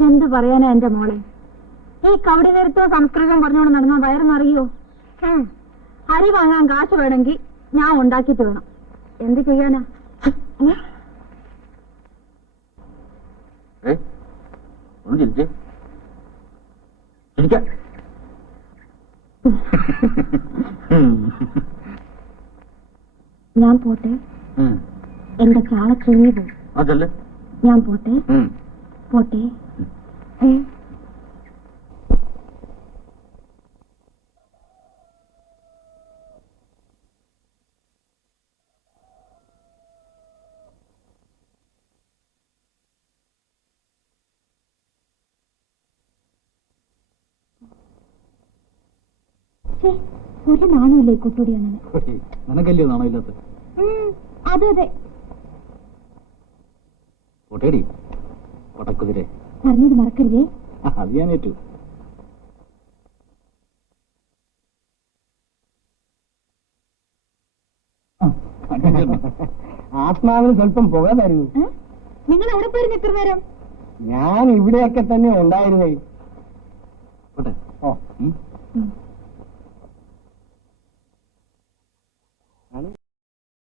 എന്ത് പറയാനാ എന്റെ മോളെ? ഈ കവടി നേരത്തോ സംസ്കൃതം പറഞ്ഞുകൊണ്ട് നടന്ന വയറെന്നറിയോ? അരി വാങ്ങാൻ കാശ് വേണമെങ്കിൽ ഞാൻ ഉണ്ടാക്കിയിട്ട് വേണം. എന്ത് ചെയ്യാനാ? ഞാൻ പോട്ടെ, എന്റെ ചാള ചുങ്ങി പോകും. അതല്ലേ ഞാൻ പോട്ടെ പോട്ടെ. ഒരു നാണമില്ലേ കുട്ടുടിയാണ്? നിനക്കല്ലയോ നാണോ ഇല്ലാത്ത? അതെ അതെ. പൊട്ടേടി പൊട്ടക്കുതിരെ പറഞ്ഞത് മറക്കരുതേ. അത് ഞാൻ ഏറ്റു. ആത്മാവിന് സ്വല്പം പുക തരൂ. നിങ്ങൾ എവിടെ പോയിരുന്നു ഇത്ര നേരം? ഞാൻ ഇവിടെയൊക്കെ തന്നെ ഉണ്ടായിരുന്നേ. പോട്ടെ. ഓ